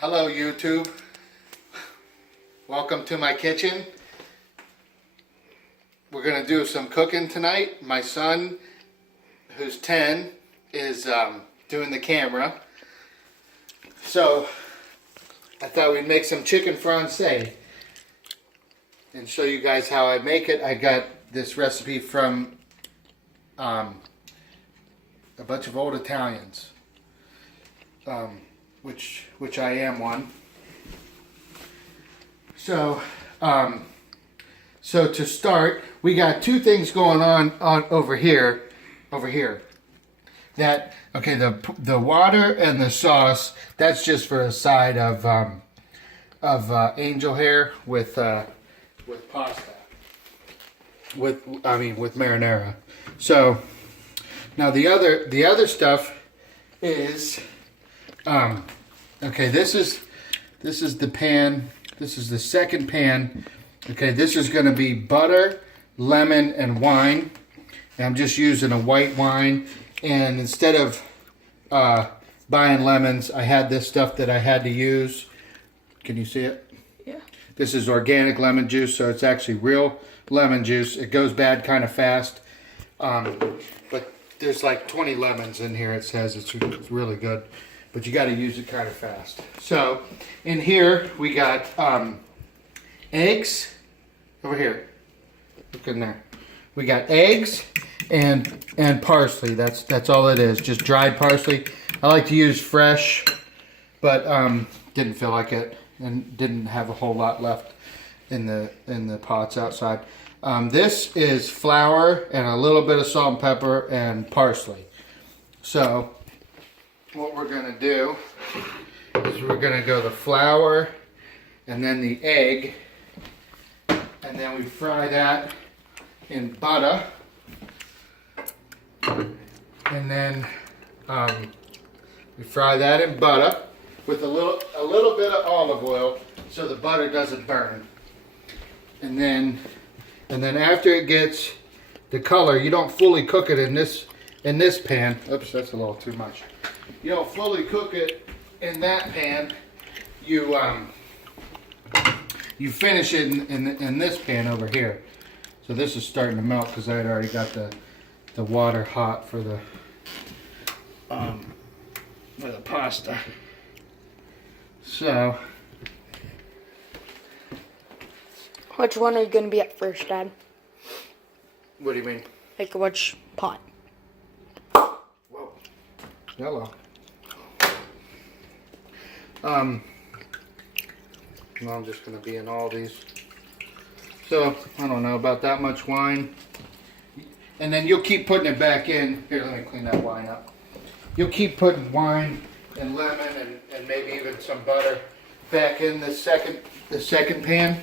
Hello YouTube. Welcome to my kitchen. We're going to do some cooking tonight. My son, who's 10, is doing the camera. So I thought we'd make some chicken Francaise and show you guys how I make it. I got this recipe from a bunch of old Italians, which I am one. So so to start, we got two things going on over here. That okay, the water and the sauce, that's just for a side of angel hair with pasta. With marinara. So now the other stuff is okay, this is the pan. This is the second pan. Okay, this is going to be butter, lemon, and wine. And I'm just using a white wine. And instead of buying lemons, I had this stuff that I had to use. Can you see it? Yeah. This is organic lemon juice, so it's actually real lemon juice. It goes bad kind of fast. But there's like 20 lemons in here, it says. It's really good. But you got to use it kind of fast. So in here we got eggs. Over here, look in there. We got eggs and parsley. That's all it is. Just dried parsley. I like to use fresh, but didn't feel like it and didn't have a whole lot left in the pots outside. This is flour and a little bit of salt and pepper and parsley. So what we're going to do is we're going to go the flour and then the egg, and then we fry that in butter, and then we fry that in butter with a little bit of olive oil so the butter doesn't burn. And then after it gets the color, you don't fully cook it in this pan. Oops, that's a little too much. You don't fully cook it in that pan. You finish it in this pan over here. So this is starting to melt because I had already got the water hot for the pasta. So Which one are you going to be at first, Dad? what do you mean? Like which pot? Whoa. Hello. Well, I'm just going to be in all these. So, I don't know, about that much wine. And then you'll keep putting it back in. Here, let me clean that wine up. You'll keep putting wine and lemon and maybe even some butter back in the second pan.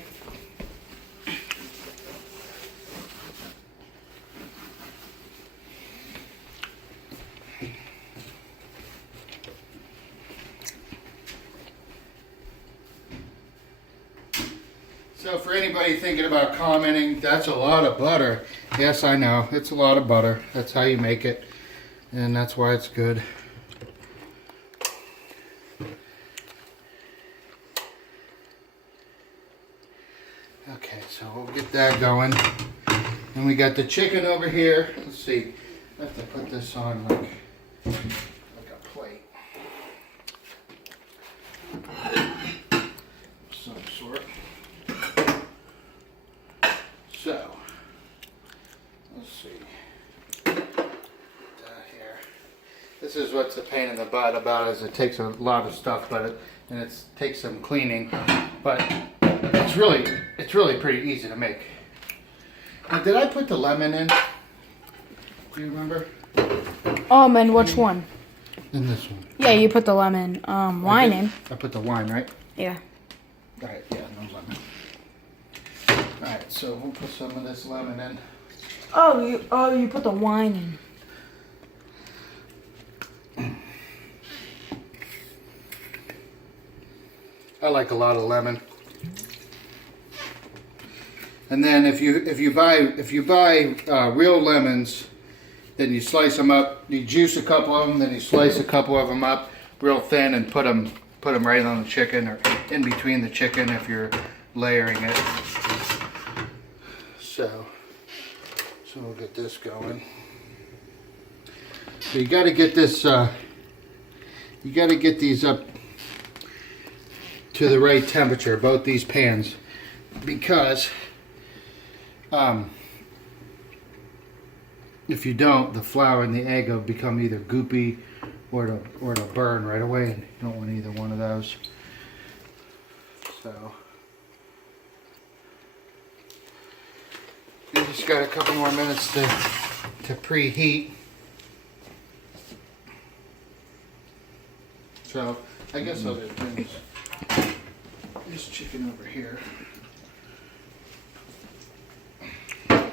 So for anybody thinking about commenting, that's a lot of butter. Yes, I know. It's a lot of butter. That's how you make it. And that's why it's good. Okay, so we'll get that going. And we got the chicken over here. Let's see. I have to put this on like a plate. Some sort. So, let's see. Here. This is what's the pain in the butt about is it takes a lot of stuff, and it takes some cleaning, but it's really pretty easy to make. Now, did I put the lemon in? Do you remember? And which one? In this one. Yeah, you put the lemon, wine in. I put the wine, right? Yeah. Alright, yeah, no lemon. Alright, so we'll put some of this lemon in. Oh, you put the wine in. I like a lot of lemon. And then if you buy real lemons, then you slice them up. You juice a couple of them, then you slice a couple of them up real thin and put them put them right on the chicken or in between the chicken if you're layering it. So we'll get this going. So you got to get this. You got to get these up to the right temperature, both these pans, because if you don't, the flour and the egg will become either goopy or it'll burn right away, and you don't want either one of those. So you just got a couple more minutes to preheat. So I guess I'll just bring this chicken over here. I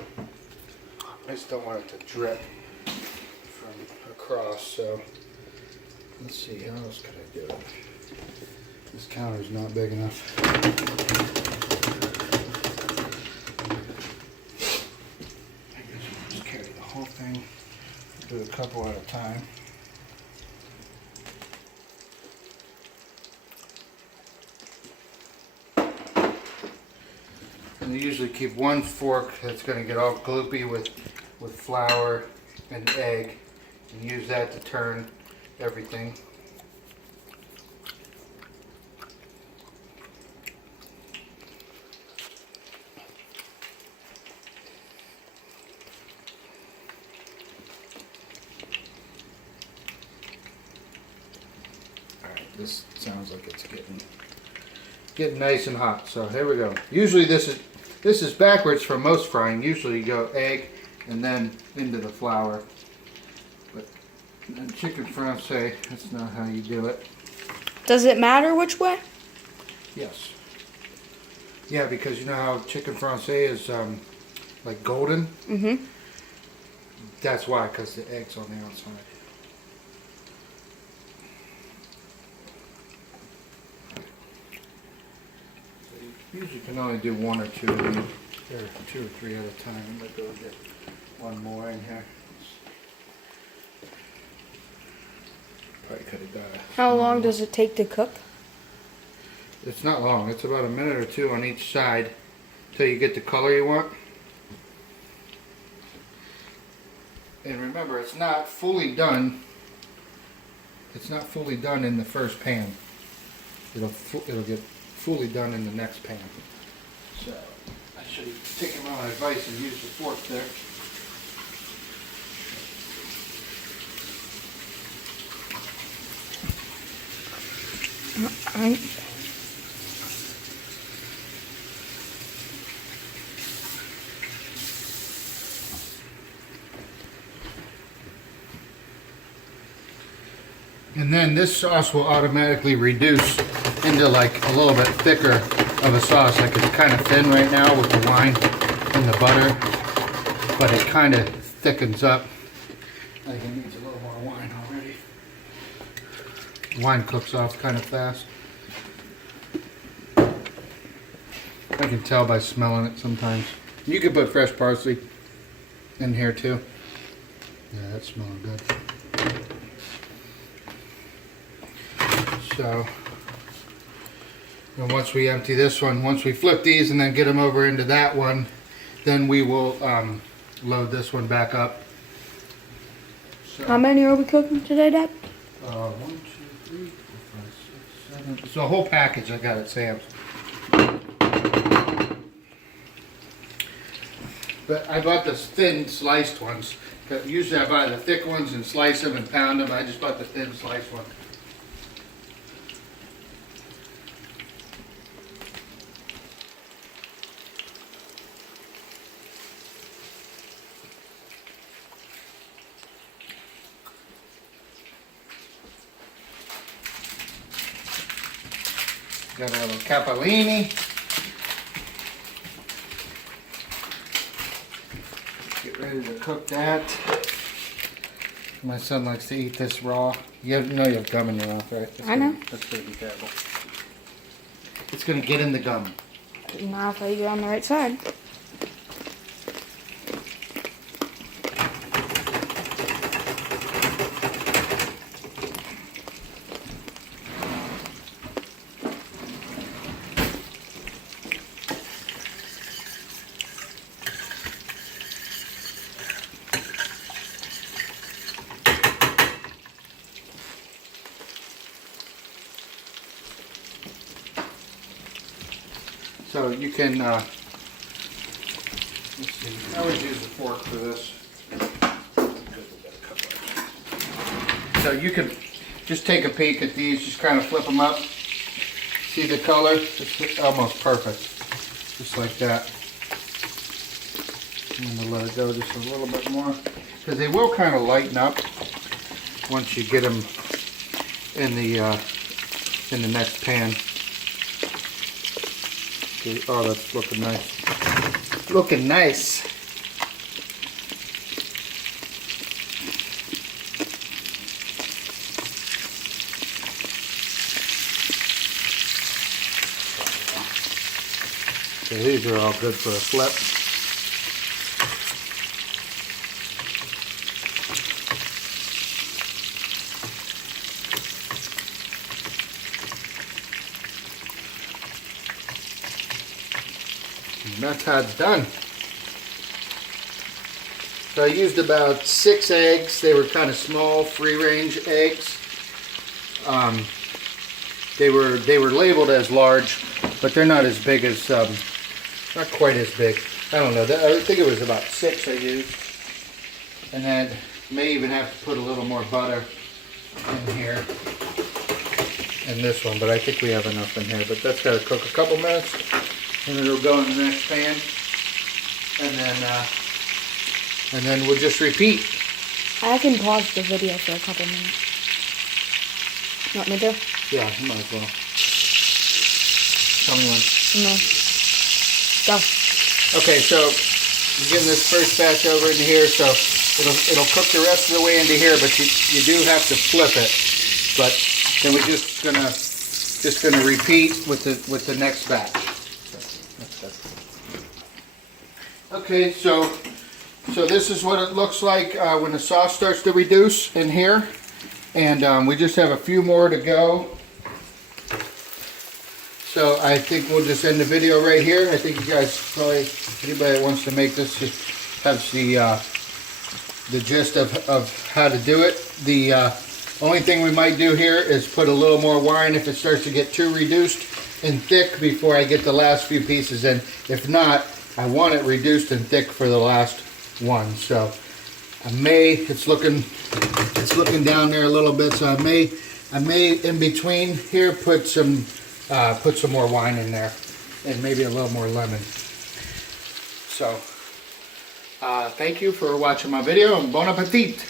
just don't want it to drip from across, so let's see, how else could I do it? This counter's not big enough. I guess I'll just carry the whole thing, do a couple at a time. And you usually keep one fork that's going to get all gloopy with flour and egg, and use that to turn everything. Alright, this sounds like it's getting nice and hot. So here we go. Usually this is backwards for most frying. Usually you go egg and then into the flour. But in chicken Francaise, that's not how you do it. Does it matter which way? Yes. Yeah, because you know how chicken Francaise is like golden? Mm-hmm. That's why, because the egg's on the outside. Usually can only do one or two, or 2 or 3 at a time. I'm going to go get one more in here. Probably could have got it. How long does it take to cook? It's not long. It's about a minute or 2 on each side till you get the color you want. And remember, it's not fully done. It's not fully done in the first pan. It'll get fully done in the next pan. So I should have taken my advice and used the fork there. And then this sauce will automatically reduce into like a little bit thicker of a sauce. Like it's kind of thin right now with the wine and the butter, but it kind of thickens up. I think it needs a little more wine already. Wine cooks off kind of fast. I can tell by smelling it sometimes. You could put fresh parsley in here too. Yeah, that's smelling good. So, and once we empty this one, once we flip these and then get them over into that one, then we will load this one back up. So, How many are we cooking today, Dad? 1, 2, 3, 4, 5, 6, 7. It's a whole package I got at Sam's. But I bought the thin sliced ones. Usually I buy the thick ones and slice them and pound them. I just bought the thin sliced one. Got a little capellini. Get ready to cook that. My son likes to eat this raw. You know you have gum in your mouth, right? I know. That's going to be terrible. It's going to get in the gum. Not if you're on the right side. So you can, let's see, I always use a fork for this. So you can just take a peek at these, just kind of flip them up. See the color? It's almost perfect. Just like that. I'm going to let it go just a little bit more. Because they will kind of lighten up once you get them in the next pan. Okay, oh, that's looking nice. Looking nice. Okay, these are all good for a flip. And that's how it's done. So I used about 6 eggs. They were kind of small, free-range eggs. They were labeled as large, but they're not as big as, not quite as big. I don't know. I think it was about 6 I used. And then may even have to put a little more butter in here in this one, but I think we have enough in here. But that's got to cook a couple minutes, and it'll go in the next pan, and then we'll just repeat. I can pause the video for a couple minutes. You want me to? Yeah, you might as well. Tell me when. No. Go. Okay, so we're getting this first batch over into here, so it'll cook the rest of the way into here, but you do have to flip it. But then we're just gonna repeat with the next batch. Okay, so this is what it looks like when the sauce starts to reduce in here, and we just have a few more to go. So I think we'll just end the video right here. I think you guys probably, anybody that wants to make this has the gist of how to do it. The only thing we might do here is put a little more wine if it starts to get too reduced and thick before I get the last few pieces in. If not, I want it reduced and thick for the last one. So I may, it's looking down there a little bit, so I may in between here put some more wine in there and maybe a little more lemon. So thank you for watching my video, and bon appetit.